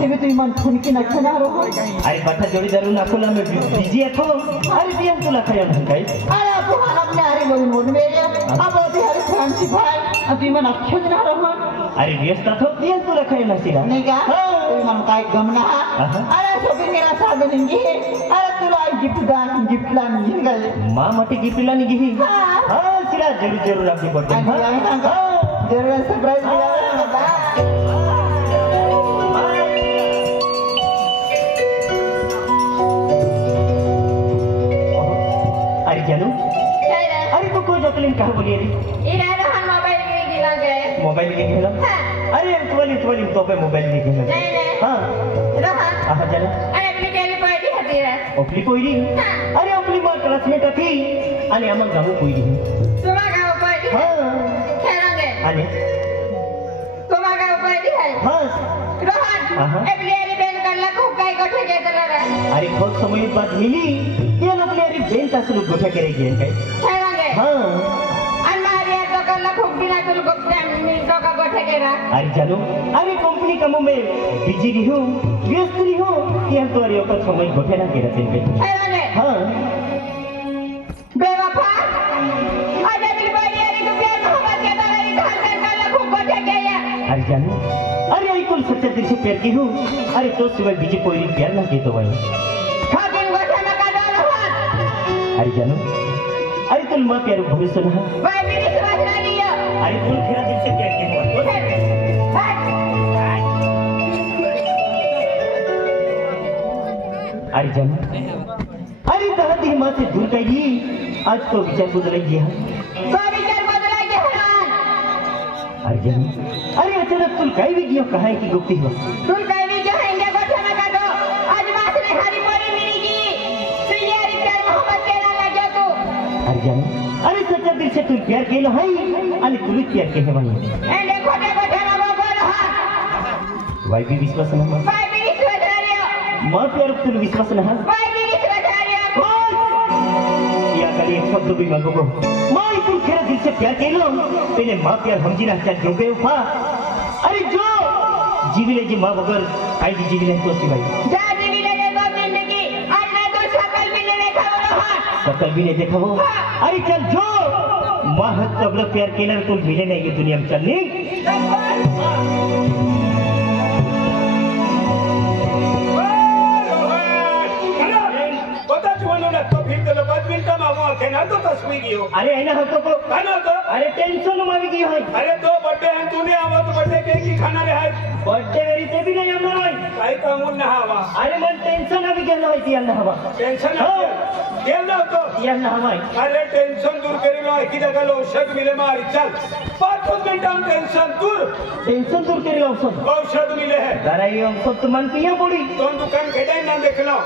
तेबे तो इमान फोन की ना खना रहो अरे बाथा जोड़ी जरूर ना खोला मैं बिजी है तो अरे दिया तुला खाया ना गाइस अरे अब अपने अरे लोग मोड में अब अभी हरे फ्रेंडसी भाई अब इमान अक्षर ना रहो अरे व्यस्त तो दिया तुला खाया ना सिरा नहीं का इमान काय गमना अरे शॉपिंग मेरा साथ देंगे अरे तुला गिफ्ट ला नहीं गए मां मटे गिफ्ट ला नहीं गई हां सिरा जरूर जरूर आपकी बर्थडे जरूर सरप्राइज दिया अरे जानू अरे तो कोई जतलिन कहा बोलिए रे मोबाइल के खेला अरे तुम्हारी तो पे मोबाइल के खेला हां हां चला अपनी कोई नहीं अरे अपनी मां क्लासमेट थी आणि आम्हाला गाव कोई नहीं हां आणि हां अरे बहुत समय बाद मिली ये लोग ने अरे बेन का सुलूक गोठा करे गए काय हां अरे चलो अरे कंपनी कामों में बिजी नहीं हूँ व्यस्त नहीं हूँ ये तो अरे ऊपर समय गोठे ना के रहते हैं हाँ बेवफा आज दिल बारी अरे तो प्यार मोहब्बत के तरह इधर कल खूब गोठे गया अरे जानू अरे आई कौन सच्चा दिल से प्यार की हूँ अरे तो सिवाय बीजी कोई प्यार ना की तो भाई खाकिन गोठे में का डाल हुआ अरे जानू अरे तुम माँ प्यार भविष्य ना भाई मेरी समझ ना लिया अरे तुम खेरा दिल से प्यार की हुआ अरे जानू अरे दादी माँ से दूर गई आज तो विचार बदल गया अरे जानू अरे अचानक तुम कहीं भी गियो कहाँ की गुप्ती हुआ तुम कहीं भी जो है इंडिया गोठे में का दो आज बात ने हरी बोली मिलेगी तो ये प्यार मोहब्बत के ना लगे तू अरे जानू अरे सच्चा दिल से तुम प्यार के लो है अरे तुम प्यार के है वही एंड गोठे गोठे ना वो बोल हां भाई भी विश्वास ना भाई भी विश्वास ना लियो माँ प्यार तुम विश्वास ना भाई भी विश्वास ना लियो या कल एक शब्द भी मांगो को माँ तुम खेरा दिल से प्यार के लो पहले माँ प्यार हम जीना चाह जो बेवफा अरे जो जीविले जी माँ बगर आई दी जीविले तो सिवाय जा जीविले ने तो जिंदगी आज ना तो शकल भी नहीं देखा वो हां शकल भी नहीं देखा वो अरे चल जो माँ हद तबला प्यार के ना तुम मिले नहीं ये दुनिया में चलनी अरे है ना हम तो अरे टेंशन में भी है अरे तो बर्थडे है तूने आवा तो बर्थडे केक की खाना रे है बर्थडे मेरी ते भी नहीं हमर भाई काई कामून ना आवा अरे मन टेंशन अभी गेल होई तिया ना हवा टेंशन गेल ना तो तिया ना हवा अरे टेंशन दूर करी लो की जगह लो औषध मिले मारी चल 5 घंटा टेंशन दूर करी औषध मिले है जरा ये औषध तो मन पिया पड़ी तो दुकान खेडे ना देख लो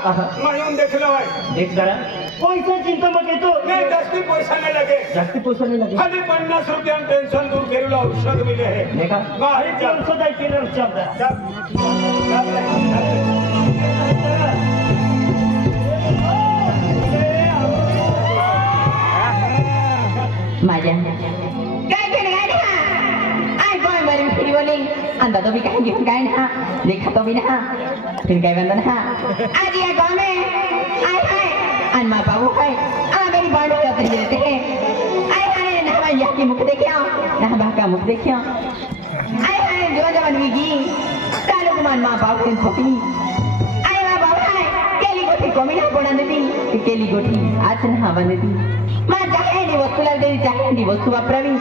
मैं देख लो है देख जरा पैसा चिंता मत तो नहीं जास्ती पैसा नहीं लगे खाली 50 रुपया टेंशन दूर करी लो औषध मिले है देखा बाहर चल औषध आई के चल माझ्या काय केलं काय ना आई बॉय बरी फिरी बोली अंदा तो भी कहीं गिफ्ट काय ना देखा तो भी ना फिर काय बंदा ना आज ये गांव में आए हाय अन माँ बाबू है मेरी बांडो जाते रहते हैं आए हाय ना भाई की मुख देखियो ना बाका मुख देखियो आए हाय जो जवान विगी कालो कुमार माँ बाबू के छोटी आए माँ बाबू है केली गोठी कोमिना बना देती केली गोठी आज ना बना देती माँ चाहे नी वस्तु लग देती चाहे नी वस्तु वापरावी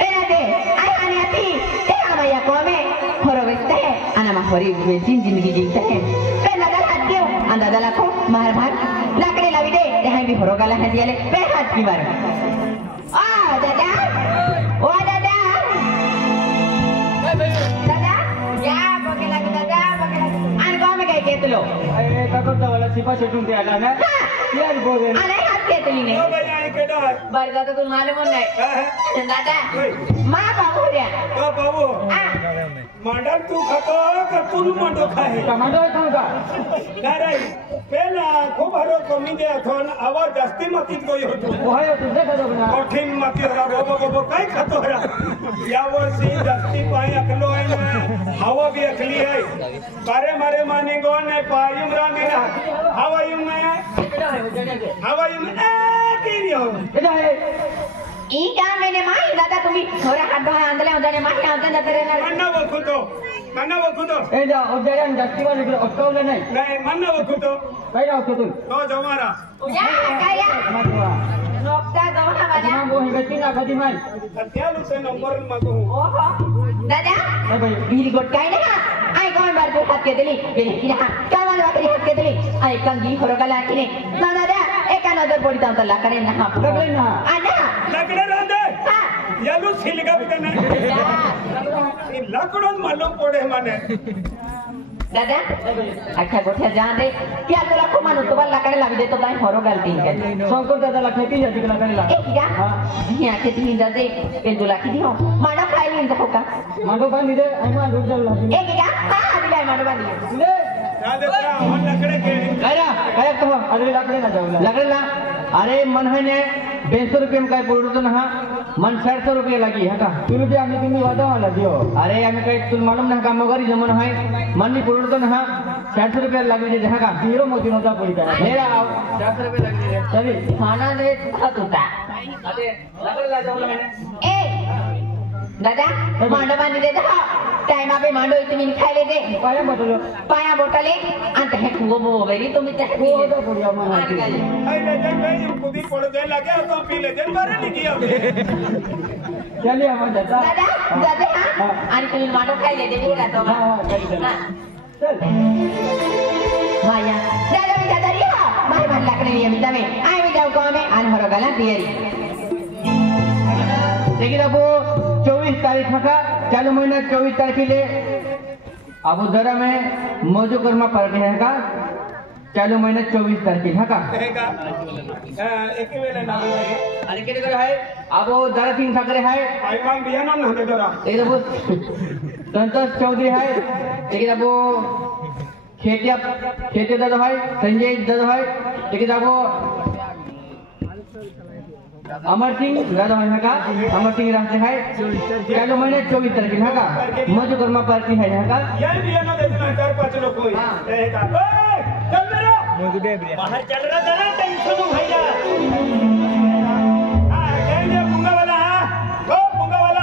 तेरा दे आए आने आती तेरा भैया को में खोरो बेचते हैं अना माँ खोरी जिंदगी जीते हैं पहला दल हाथ क्यों अंधा दला को मार भाग लाकड़े लावी दे यहाँ भी खोरो गाला है दिया ले पे हाथ की बार आ दादा ओ दादा दादा या बके लगे आने गाँव में गए केत लो अरे काको तो वाला सिपा छटून दे आला ना यार बोले आने हाथ केत ली ने बरदा तो तुम मालूम नहीं दादा माँ बाबू रे बाबू मांडल तू खातो का तू मांडो खाए टमाटो खाऊ का नाही पेला खूप हरो कमी दे अथोन आवाज जास्ती मातीत गई होतो होय तुझे खातो ना कठीण माती हरा बाबा काय खातो हरा या वर्षी जास्ती पाय अकलो आहे ना हवा भी अकली है बारे मारे माने गो ने पायुम राने ना हवा युम किरियो एदा है ई क्या मैंने माही दादा तुम्ही थोड़ा हात बाहेर आणले होते माही आणते ना तरी मन्ना वखुतो एदा ओजऱ्या जास्ती वाले अटकवले नाही नाही मन्ना वखुतो काय राहतो तू तो जमारा या काय या नोकता जमा वाला ना वो हिगती ना कधी माई त्यालु से नंबर मागो ओहो दादा काय बाई बिरी गोट काय ना आई कोण बार को हात के दिली बिरी किना कावाल वाकरी हात के दिली आई कंगी होरगला किने ना दादा एका नजर पडता होता लाकडे ना लागले ना आना लकडे रांदे यालु सिलगा बिकना लाकडोन मालूम पडे माने दादा अच्छा गोठ्या जा दे क्या तुला को मानू तो लाकडे लावी देतो काय होरो गलती शंकर दादाला खेती जाती कला करेला ए क्या ही आके तुम्ही दादे ए तुला किती हो माडो खायली जातो का मांडो बांधी दे आई मा दूर जाऊ लागली ए क्या हां दिलाय माडो बांधी ले रांदे मन लकडे खेळी काय तो अरे लाकडे ना जाऊ लागला अरे मन है ने 250 रुपये में काय पडतो ना हा मन 400 रुपये लगी है का तू रुपये आम्ही तुम्ही वादा वाला दियो अरे आम्ही काय तुला मालूम ना का मगरी जमन है मन मी पडतो ना हा 400 रुपये लागले दे हा का हीरो मोती नोटा पडी का हेरा 400 रुपये लागले चली खाना दे खात होता अरे लागला जाऊ मैंने ए दादा मांडो बांधी दे दो टाइम पे मांडो तुम्ही खायले दे पाया बोटले अंत है कुगो बोवेरी तुम्ही त्या वो तो बढ़िया मन है आई ले जन भाई कुदी पड़ दे लगे तो पी ले जन बारे लिखी होते चलिए हम जाता दादा दादा हां आणि तुम्ही मांडो खायले दे मी रातो चल माया दादा मी दादा रे माय मन लाकडे ये मी तमे आई मी जाऊ को में आणि हरगला तियरी लेकिन अब 24 तारीख का चालू महीना 24 तारखेले अबू जरा में मौजू कर्मा पार्टी है का चालू महीना 24 तारीख है का एक वेळे नाव आहे आणि किती करे है अबू जरा सिंह ठाकरे है आई मांग बियाना नव्हते जरा एक अबू संतोष चौधरी है एक अबू खेते दादा है संजय दादा है एक अबू अमर सिंह दादा है का अमर सिंह रहते हैं चालू महीने 24 तारीख है का मौजू कर्मा पार्टी है का यार बियाना देना 4-5 लोग कोई ए का चल मेरा बाहर चल रहा जरा टेंशन भैया हां कहने बुंगा वाला ओ बुंगा वाला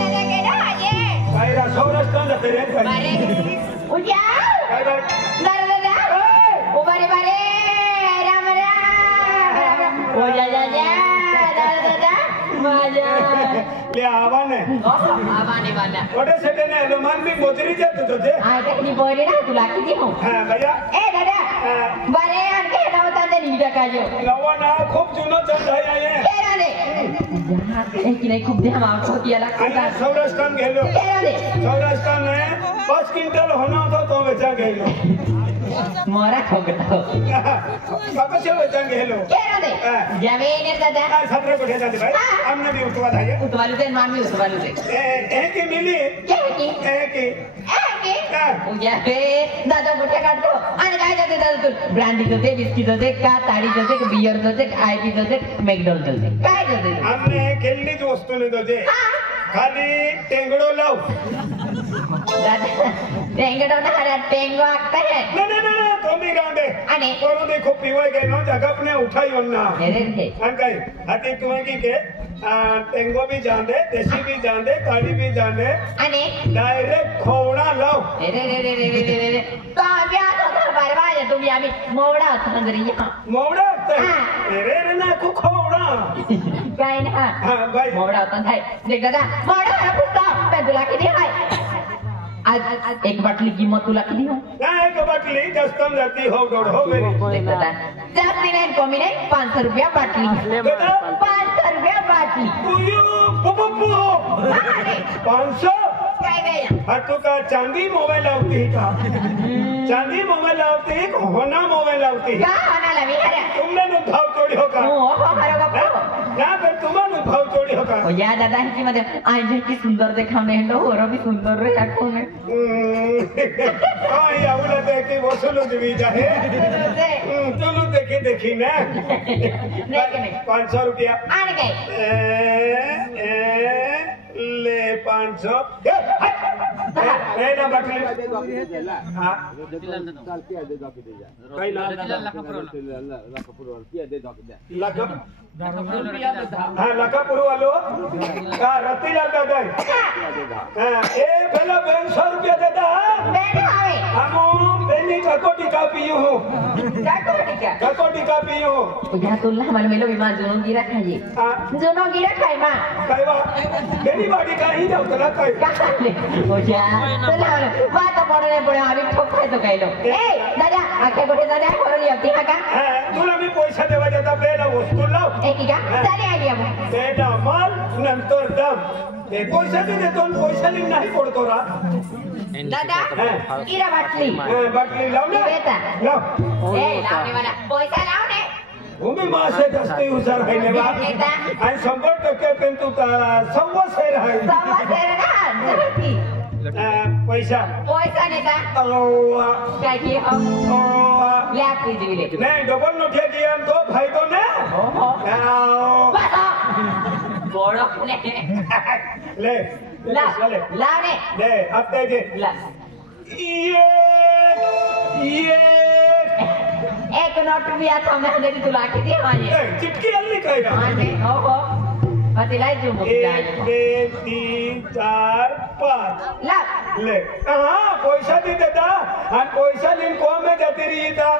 दादा केडा ये कायरा सौराष्ट्र जाते रे बारे उद्या कायरा दादा ओ बारे बारे राम राम ओ जा जा दादा माझ्या ले आवाने आवाने वाला ओटे सेटे ने लोमान भी मोजरी जात होते आ ते बोले ना तुला किती हो हां भैया ए दादा बारे आणके होता ते नीटा काजो नवाना खूप जुनं चंद आहे केरा दे एक नाही खूप द्या मावतो कियाला आणि सौराष्ट्रात गेलो केरा दे सौराष्ट्रात ने 5 क्विंटल होना होता तो बेचा गेलो मोरा ठोकतो कपचे बेचा गेलो केरा दे जमीन दादा काय सातरे कोठे जाते भाई हमने भी उठवा था ये उतवालू दे मामी उतवालू दे ए की मिली क्या की ए की उद्या बे दादा मोठे काढतो आणि काय जाते दादा तू ब्रँडी होते बिस्किट होते का ताडी होते बियर होते आयपी होते मॅकडॉनल्ड होते काय जाते हमने खेळलीच वस्तू नाही होते खाली टेंगडो लाव दादा टेंगडो ना हरा टेंगो आकता है नाही तुम्ही गांडे आणि करू दे खूप पिवाय गेलो जगपने उठाई ना अरे रे काय हाती तुम्ही की के टेंगो भी जांदे देसी भी जांदे ताड़ी भी जांदे आणि डायरेक्ट खोवडा लाव अरे रे तो आम्ही आता बरबाद तुम्ही आम्ही मोवडा होतो घरी मोवडा अरे ना खूप खोवडा काय ना हा बाई मोवडा होता नाही देख दादा मोवडा पुस्तक पे तुला किती आहे आज एक बाटली किंमत तुला किती हो नाही एक बाटली जास्त जाती हो दोड हो मेरी दादा जास्ती नाही कमी नाही 500 रुपया बाटली 500 रुपया बाटली पुपु 500 काय काय हा तू का चांदी मोबाईल लावती का चांदी मोबाईल लावती होना मोबाईल लावती का होणाला मी खऱ्या तुमने नु भाव तोडी हो का हो हो खरं बापू ना पण तुम्हाला भाव तोडी की होका ओ या दादा है कि मत आई जे की सुंदर देखाने हेलो और भी सुंदर रे आखो में हां या उला देखी वसूल भी जाए चलो देखी देखी ना नहीं 500 रुपया आने गए ले 500 ए ना बाटली हां कई लाख हाँ लकापुर वालो का रतीलाल दादा ए पहला 100 रुपया देता बेटे आवे हमो बेनी ककोटी का पियो ककोटी का पियो या तो ला माल मेलो विमान जोनो गिरा खाइए जोनो गिरा खाए मां कईवा बेनी बाड़ी का ही जाओ तला कई काले ओ जा तो ला बात पड़ने पड़े अभी ठोक तो कहलो ए दादा आके गोटे दादा करली अति हाका तुला मी पैसा देवा जाता बेला वस्तू लाव एक का चले आली अब बेटा माल नंतर दम ए पैसा दे तो पैसा लिन नाही पडतो रा दादा गिरा बाटली लाव ना बेटा लाव ए लावने वाला पैसा लावने भूमी मासे दस्ते हुशार है ने बाप आणि 100% पेन तू सव्वा शेर आहे सव्वा शेर ना जरूरी पैसा नेता काय की हो या प्रिजिले नहीं डबल नोटिया दिया हम तो भाई तो ना बड़ो ले ला ने ले अब दे ला ये एक नोट भी आता मैं दे तू लाके दे हां ये चिटकी अल्ली कहेगा हां ने हो अतिलाई जो मुद्दा 1 2 3 4 5 ला ले हां पैसा दे देता आणि पैसा लिन को में जाती रही था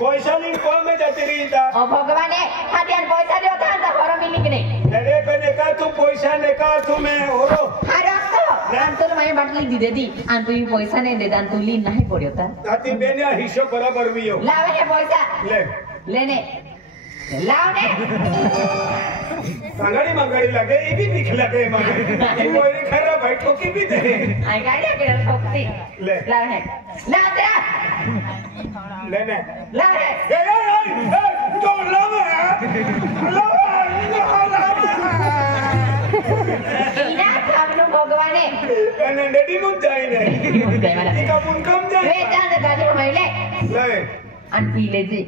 पैसा लिन को में जाती रही था ओ भगवान है हाथियार पैसा दे होता तो घर मिली कि नहीं अरे कने का तू पैसा ने का तू मैं ओरो अरे तो अंतर मैं बाटली दी आन तू पैसा नहीं दे दान तू ली नहीं पड़ियो ता ताती बेने हिस्सा बराबर भी हो लावे है पैसा ले लेने लावने सांगाड़ी मंगाड़ी लगे ये भी दिख लगे माने ये कोई खरा बैठो की भी दे आई गाड़ी के शक्ति ले लावने ला तेरा लेने लावने ए तो लावे इना कामनो भगवाने कने डेडी मुन जाई नहीं दे वाला का मुन कम जाए वे जान दे गाड़ी मैले ले अन पी ले जी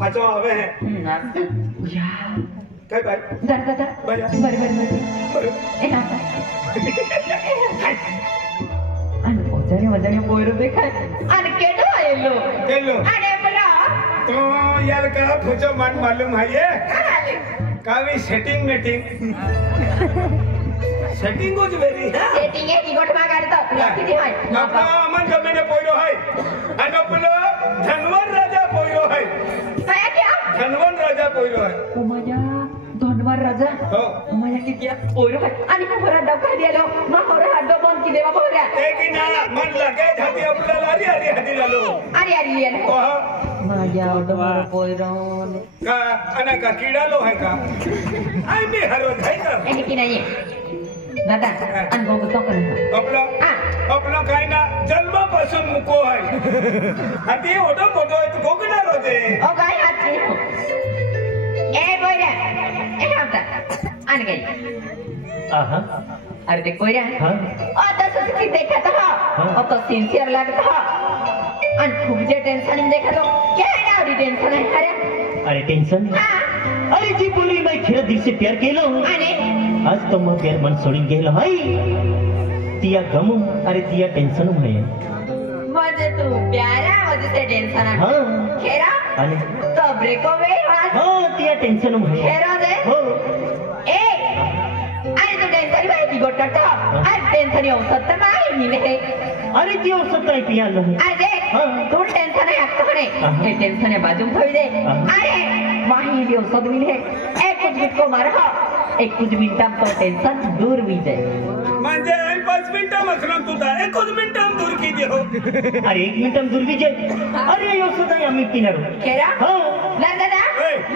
मचो आवे है या काय भाई दादा बजा बर ए हां अन वजने पोरो देखा अन केटो आयलो केलो अरे बोला तो यार का तुझो मन मालूम है ये कावी सेटिंग मीटिंग सेटिंग कुछ वेरी सेटिंग है की गोठ मागाडतो किती हाय आपला अमन कमेने पोयरो है आणि आपला धनवन राजा पोयरो है काय क्या धनवन राजा पोयरो है ओ माझ्या धनवर राजा हो माझ्या किती पोयरो आहे आणि मग बरा डबका दिलो मग बरा हाडो बंद की देवा बरा ते की ना मन लगे धाती आपला लारी आरी हाती लालो अरे अरे ये ओह माझ्या डबर पोयरो का अना का कीडालो है का आई मी हरो है का ए की नाही दादा अन गो तो कर आपला काय ना जन्मापासून मुको आहे हाती ओढो मोठो आहे तू गोगणार होते ओ काय हात ए बोला ए आता आन गई आहा अरे देख कोई रहा ओ तो की देखा था ओ तो सिंसियर लगता था अन खूब जे टेंशन देखा तो क्या है ना अरे टेंशन है अरे टेंशन अरे जी बोली मैं खिरा दिल से प्यार केलो अरे आज तो मैं प्यार मन सोडून गेलो हाय तिया गम अरे तिया टेंशन है मुझे तू प्यारा मुझे से टेंशन है हां खेरा अरे तो ब्रेको वे हां तिया टेंशन है खेरा दे हो ए अरे तू टेंशन भाई की गोटा तो अरे टेंशन हो सकता मैं मिले अरे ती औषध काय पिया नाही अरे तू टेंशन है आपको ने ये टेंशन है बाजू में थोड़ी दे अरे वहीं भी औषध मिले एक कुछ मिनट को मारा एक कुछ मिनट तो टेंशन दूर भी जाए म्हणजे 5 मिनिटं मसलन तुझा 1 मिनिटं दूर की देहो अरे 1 मिनिटं दूर भी जाए अरे ये औषध आहे आम्ही पिणार केरा हां ला दादा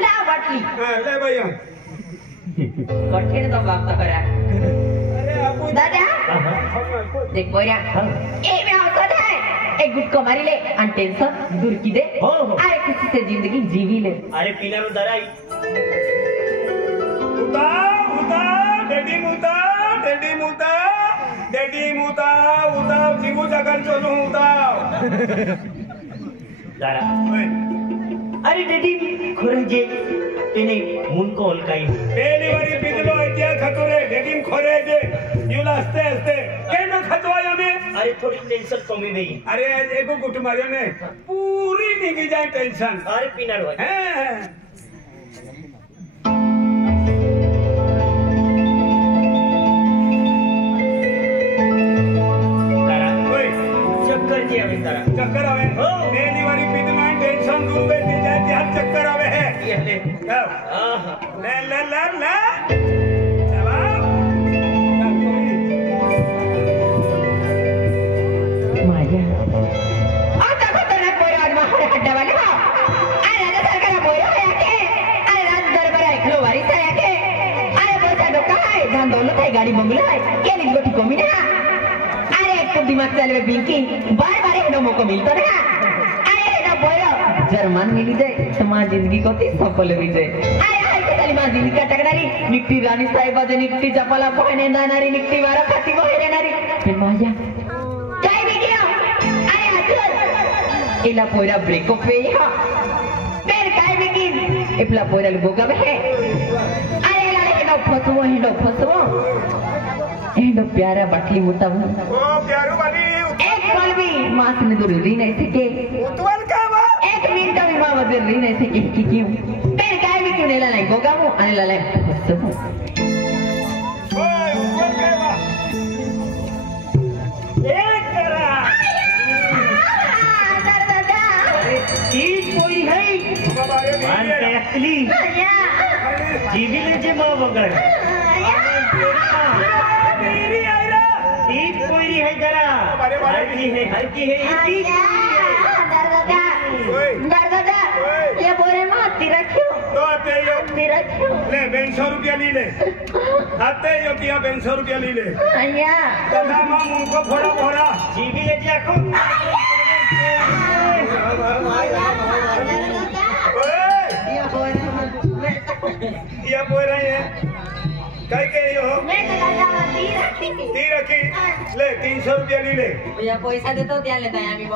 ला बाटली ले भैया कठीण तो बाप तो करा अरे आपू दादा देख बोया ए में औषध है एक गुटको मारी ले और टेंशन दूर की दे अरे किसी से जिंदगी जीवी ले अरे पिनारो दराई उता डेडी मुता उताव जीवू जगन चलू उताव दारा अरे डेडी खरंजे तेने मुनको ओलकाई डेलीवरी बिदलो इत्या खतुरे डेडीन खोरे दे युला असते केनो खतवाया में अरे थोड़ी टेंशन कमी नहीं अरे एको गुट मारियो ने पूरी निगी जाए टेंशन अरे पीना रो हैं चक्कर आवे डेलीवरी पिदना टेंशन दूर में दी जाए त्यार चक्कर आवे है ये ले ले माझ्या आता खतरनाक पोरं आज महार हड्डावाले हो अरे राजा सरकार पोरं है के अरे राज दरबार ऐकलो वारीस है के अरे पैसा डोका है धन दौलत है गाड़ी बंगला है क्या निक गोटी कमी ना अरे एक तो दिमाग चलवे बिंकी बार-बार हेडो मौका मिलता ना अरे हेडो पोरं जर्मन मिली जाए तो मां जिंदगी को ती सफल हुई जाए अरे हाय के साली मां जिंदगी का टकरारी निकटी रानी साहिबा जे निकटी जपाला पहने नानारी निकटी वारा खाती बहेरे नारी फिर माझ्या काय वीडियो अरे अजून इला पोरा ब्रेकअप वे हा फिर काय बिगिन इपला पोरा गोगा है अरे ला हेडो फसवो हेडो प्यारा बाटली मुताव ओ प्यारू वाली एक पल भी मास ने दूर री नहीं सके उतवल का वा एक मिनट भी मां वजर री नहीं सके कि क्यों फिर काय भी क्यों नेला नहीं गोगा वो अने ला फसवो ओए उतवल का वा एक करा दादा तीन कोई है बाबा रे मानते असली जीविले जे मां वगर मेरी आईला तीन कोई है जरा हल्की है दादा ये बोरे में हत्ती रखियो तो आते यो हत्ती रखियो ले 200 रुपया ली ले आते यो किया 200 रुपया ली ले अय्या दादा मां मुंको फोड़ा जीविले जे आखो ये बोल रहे हैं काय के हो मैं दादा ती रखी ले 300 रुपया ली ले भैया पैसा देतो त्या लेता है आम्ही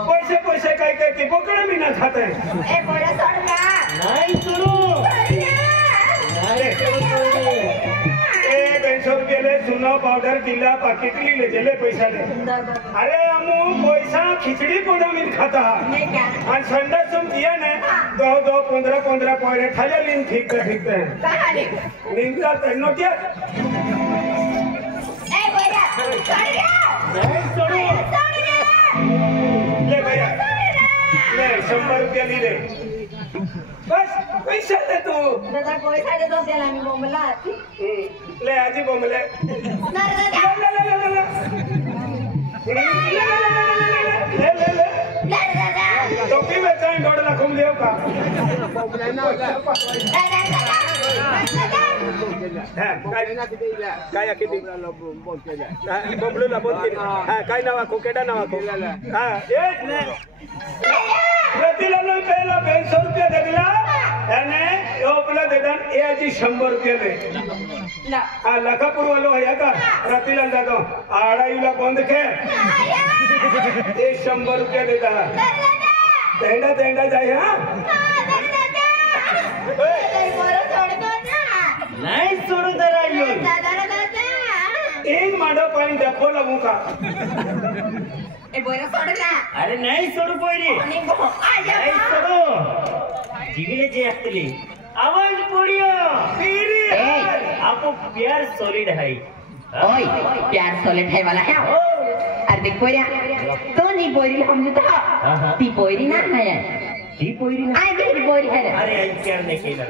पैसे काय की पकड़ भी ना खाते ए बोरा सोड का नहीं सुनो ए 200 रुपया ले चूना पाउडर गिला पैकेट ली ले ले पैसा ले अरे हमू पैसा खिचड़ी पोड़ा में खाता नहीं क्या और संडे तुम दिया ने 2 15 पॉइंट खाया लीन ठीक है कहां ले निंदा तो नोटिया ए बोरा छोड़ गया नहीं सुनो ले भैया ले 100 रुपया ली ले बस पैसा दे तू दादा पैसा देतो त्याला आम्ही बोंबला ले आजी बोमले ना दादा ले टोपी में चाहे 1.5 लाख घूम लियो का काय किती बोंबलो ला बोलती हां काय नावा को केडा नावा को हां ए प्रतिलाल पहला 200 रुपया दे दिला અને ઓપલા દેદાન એ આજી 100 રૂપિયા લે ના આ લખાપુર વાળો હયા કા રતિલાલ દાદો આડાયુલા બંધ કે એ 100 રૂપિયા દેતા તેંડા જાય હા नहीं सुनो जरा यो एक माडो पानी डब्बो लगू का ए बोरा सोड का अरे नहीं सुनो कोई रे नहीं बो आ जा नहीं सुनो जीविले जे असली आवाज पड़ियो पीरी आपको प्यार सॉलिड है ओए प्यार सॉलिड है वाला है अरे देख बोरा तो नहीं बोरी हम जो था ती बोरी ना है ती पोईरी ना आई गई बोरी है अरे आई प्यार नहीं केला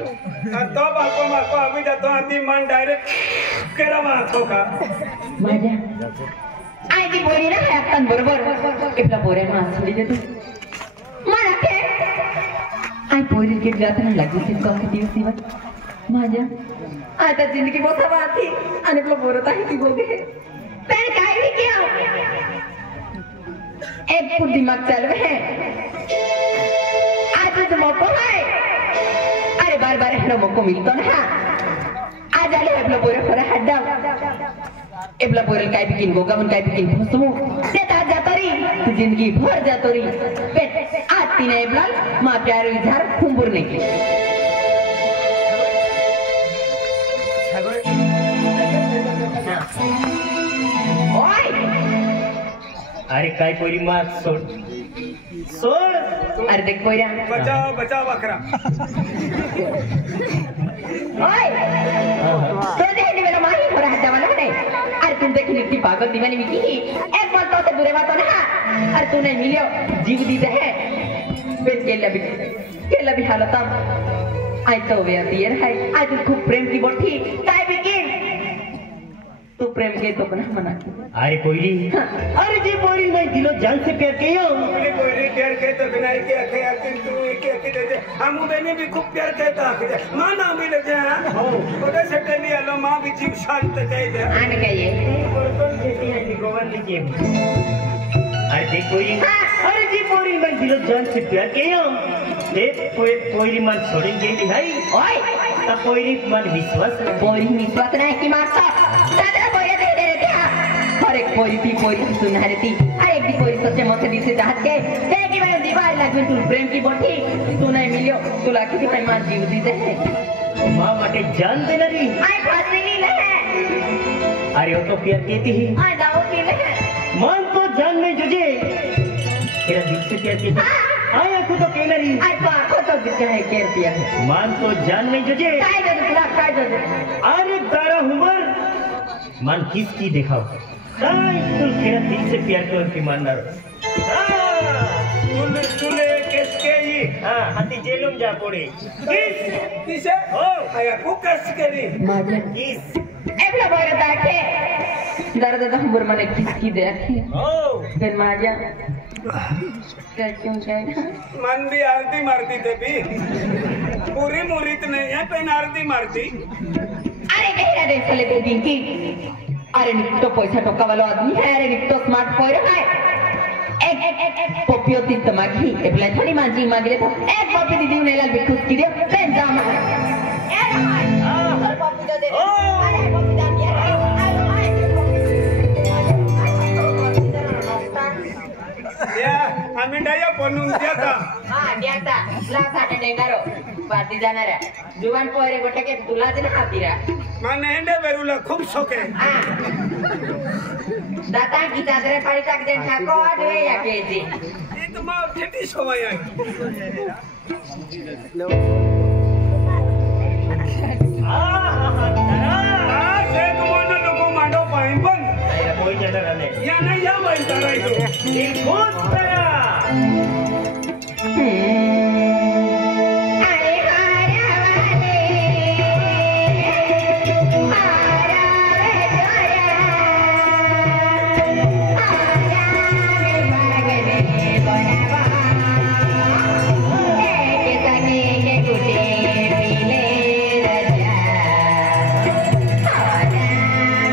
तो बाको माको अभी जातो आती मन डायरेक्ट केरावा आतो का मजा आई गई बोरी ना है अपन बरोबर इपला बोरे में आसली दे तू मारा के आई बोरी के जात ना लगी सिम कम के दिवस सीवत मजा आता जिंदगी बहुत हवा थी अने इपला बोरो ता ही बोगे पेन काय भी किया एक पूरी दिमाग चल रहे हैं आज तो मौका है अरे बार-बार हम मौका मिलता ना आज आले हम लोग पूरे हड्डा एबला पोरल काय बिकिन गोगावन काय बिकिन फसमु ते ता जातरी तू जिंदगी भर जातरी पेट आती ने एबला मा प्यारो इधर खुंबुर नहीं ओय अरे काय पोरी मार सोड सोड अरे देख पोरा बचाओ बचाओ बकरा ओय तो देखने मेरा माही हो रहा है वाला नहीं अरे तुम देख लिट्टी पागल दीवानी मिकी एक बात तो बुरे बात ना अरे तू नहीं मिलियो जीव दी है फिर केला भी हालत आई तो वे दियर है आज खूब प्रेम की बोठी काय बिकिन तू प्रेम के तो बना मना अरे कोई अरे जी बोरी नहीं दिलो जान से प्यार कियो कोई प्यार के तो बिना के आखे आके तू के दे हम मैंने भी खूब प्यार कहता आखे मां ना मिल जा ओदे से कनी आलो मां भी जीव शांत कह दे आने का ये बर्तन खेती है जी गोवन लीजिए अरे कोई अरे जी बोरी नहीं दिलो जान से प्यार कियो देख कोई मन छोड़ेंगे भाई ओए तब कोई मन विश्वास नहीं कि मारता दादा बोले दे दे क्या और एक पोरी सुनहरी थी अरे एक भी पोरी सच्चे मन से दिल से चाहत के है कि मैं दीवार लग तू प्रेम की बोटी तू नहीं मिलियो तू लाखी थी मैं मान जीव दी दे मां माटे जान दे नरी आई बात नहीं ले अरे वो तो प्यार कहती ही आई दाओ की ले मान तो जान में जुझे तेरा दिल से प्यार कहती आया को तो कहना रही आई तो आंखों तो दिखा है केर दिया है मान तो जान में जुझे काय दे तुला काय दे अरे तारा उमर मान किसकी दिखाओ काय तुल खेड़ा दिल से प्यार को की मानदार तूने किसके ये हां हाथी जेलुम जा पड़े किसे ओ आया को कस करी माजे किस एबला बोले ताके दर्द तो हमर मने किसकी देखी ओ फिर माजा क्यों कहना मन भी आरती मारती थे भी पूरी मुरीत नहीं है पेन आरती मारती अरे कहीं दे चले तो दिनकी अरे निकटो पैसा टोका वाला आदमी है अरे निकटो स्मार्ट पोयर है एक पोपियो तीन तमागी एबला थोड़ी मांजी मांगले तो एक पोपी दीदी ने लाल बिकुस की दे पेन जाम हां पोपी दे अरे पोपी दान दिया या आम्ही डाया बनवून द्याता हां द्याता लासाटे नेगारो पार्टी जाणार जुवान पोरे गोटे के तुला दिन हातीरा माने हेंडे बेरुला खूप शौक आहे दाता की चादरे पाड़ी टाक दे ठाको आडवे या केजी ये तो मां ठेटी सवय आहे से तुम्हाला लोक मांडो पाहिन पण कोई जगह रहने या नाही या बाई करायचो एक खुद तेरा अरे हारा वाले हारा बेचारा हारा में भागने बनावा एक सगे के गुटे पीले रजा हारा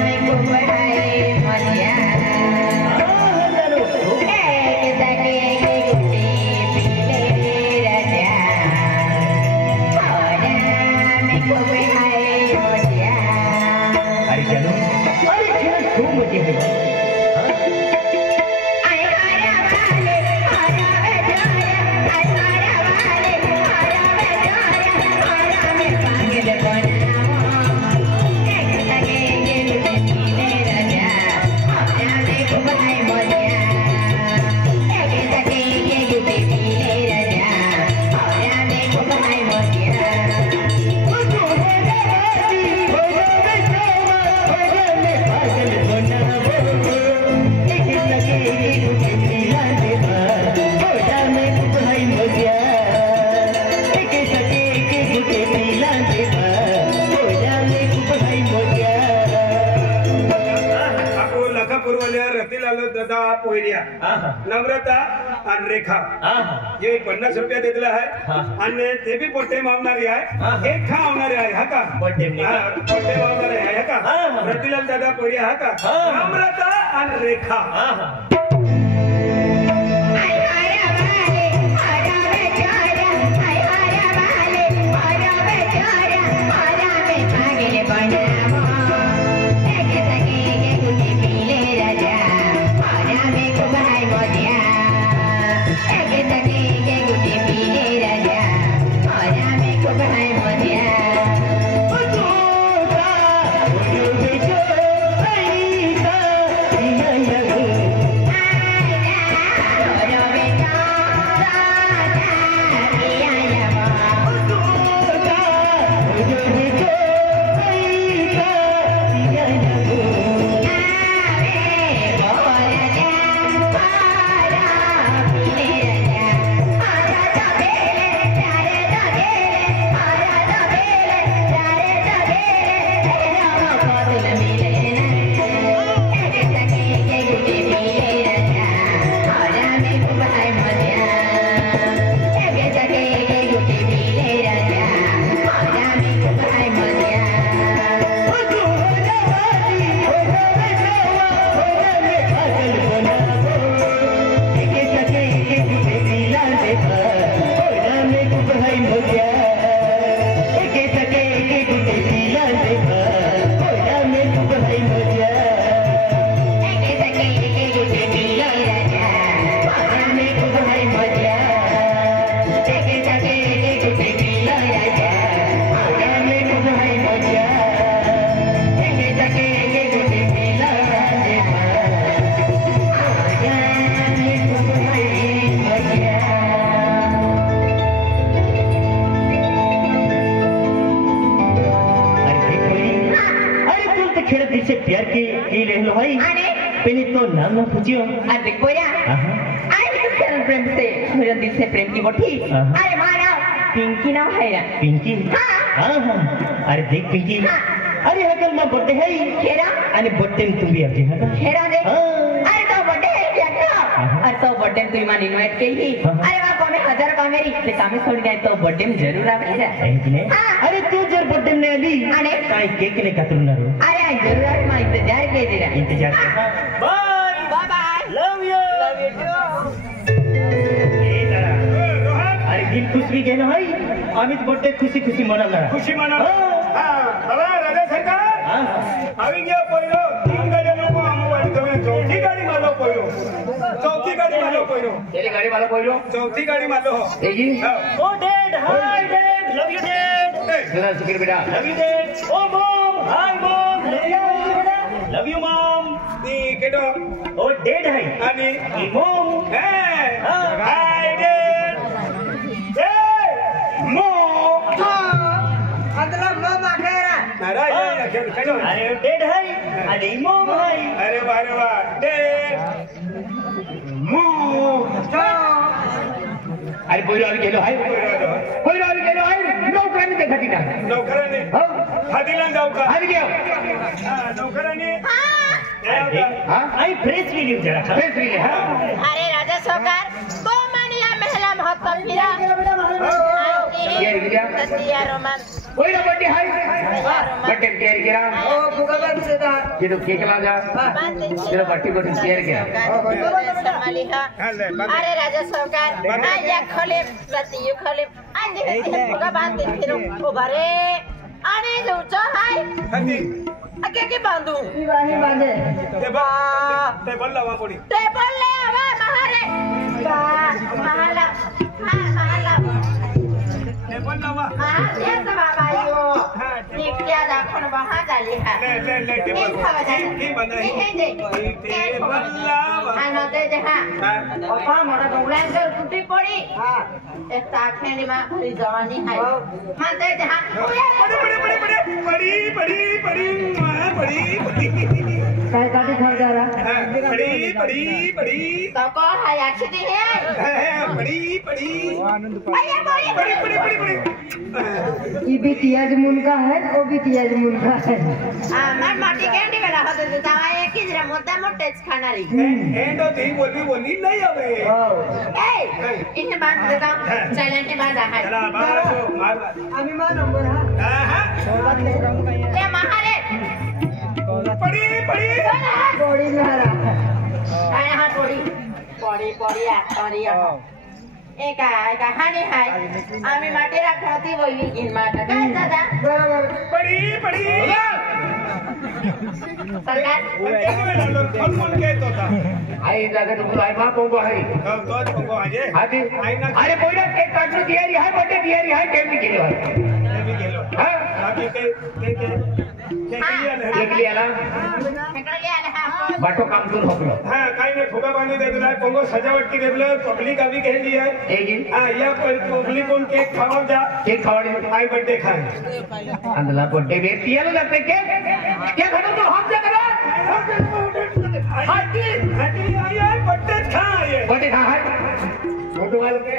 में गुबराए मनिया एक सगे के गुटे पीले रजा हारा में गुबराए मनिया अरे चलो अरे खेल खूब मजे है अरे हारा वाले हारा बेचारा हारा वाले हारा बेचारा हारा में पागल बनावा एक सगे के गुटे पीले रजा हारा में गुबराए मनिया एक सगे के गुटे पीले रजा हारा में गुबराए मनिया आपको लखापूरवाल्या रतीलाल दादा पोयरिया नम्रता आणि रेखा ये 50 रुपया देतला आहे आणि ते बी पोटे मावणारी आहे एक खा मावणारी आहे हा का पोटे मावणारी आहे हा का रतीलाल दादा पोयरिया हा का नम्रता आणि रेखा हाय हारा वाले हारा बेचारा हाय हारा वाले हारा बेचारा हारा में पागल बनावा एक सगे के गुटे पूछियो अरे कोया आई तो करन प्रेम से मेरे दिल से प्रेम की मुट्ठी अरे माना पिंकी नाम है ना पिंकी हां अरे देख पिंकी अरे हकल में बर्थडे है खेरा अरे बर्थडे में तुम भी आती है ना खेरा दे अरे तो बर्थडे है क्या अरे तो बर्थडे में तू मान इनवाइट की ही अरे वहां कौन 1000 का मेरी ले काम छोड़ गए तो बर्थडे में जरूर आवेगा अरे तू जर बर्थडे में आली अरे काई केक ने कातरू ना रो अरे जरूर आ मैं इंतजार के दे रहा इंतजार bye Love you. Love you too. अरे दिल खुश भी गए ना भाई अमित बर्थडे खुशी खुशी मनाना खुशी मना बाबा राजा सरकार આવી ગયા પોઈરો तीन गाड़ी લોકો આમ વાળી તમે चौथी गाड़ी मालो पोइरो चौथी गाड़ी मालो पोइरो चली गाड़ी वाला पोइरो चौथी गाड़ी मालो ए जी ओ dad hi dad love you dad चला शुक्र बेटा लव यू डैड ओ mom hi mom love you बेटा लव यू मॉम नी केटो ओ डैड है आणि ई मॉम हाय डैड ए मॉम मतलब मामा खेरा अरे डेड है अरे मॉम है अरे वाह डेड मॉम अरे पोइराल गेलो है नौकराने देखा तिला नौकराने हो हातीला जाऊ का हाती गेलो नौकराने हां आई फ्रेश भी लियो जरा फ्रेश भी ले अरे राजा सरकार तो मानिया महला महत्व फिरा ये लिया ततिया रोमांस कोई ना बर्थडे है बर्थडे केयर किया ओ भूखा देता ये तो केक ला जा ये बर्थडे को केयर किया अरे राजा सरकार आया खोले ततियो खोले अंदे भूखा बांध दे फिर ओ बारे आने जो चाहे हाती आगे के बांधू दीवानी बांधे टेबल लावा पड़ी टेबल ले आवा महारे महला महला टेबल लावा हां ये सब बाबा यो नित्या दाखन वहां डाली है ले टेबल की बनाई टेबल लावा आनो दे जहां और कौन मोरा डोंगलान से टूटी पड़ी हां एक ताखेली में भरी जवानी है मानते जहां बड़ी काय काटी खा जा रहा बड़ी तो कौन है अक्षती है बड़ी बड़ी ये भी तियाज मुनका है वो भी तियाज मुनका है मन माटी कैंडी वाला होते तो तवा एक ही जरा मोटा मोटे खाना री एंडो ती बोली नहीं आवे ए इन्हें बात देता साइलेंट बात है चला मार अभी मां नंबर हां ले महारे पड़ी बॉडी लहरा आया हां पड़ी आ एका हानी हाय आम्ही माटे राखती वही गिन माटा काय दादा बरोबर पड़ी सरकार कोण घेत होता आई जागा तुमचं आई मा पोंगो आहे तोच पंगो आहे आधी अरे पहिला केक काढून तयारी आहे बर्थडे तयारी आहे केक गेलो आहे मी गेलो हा बाकी ते आला बाटो काम करून होकलो हाँ काही नाही फुगा पाणी देतो आहे पंगो सजावट की देवलं पब्लिक अभी कहली है हाँ या पब्लिक कोण केक खावा जा केक खावाडी आई बर्थडे खाए अंदला बर्थडे में पियालो जाते केक क्या खानो तो हम जा करो हाथी हाथी आई है बर्थडे खाए बर्थडे खा है फोटो वाले के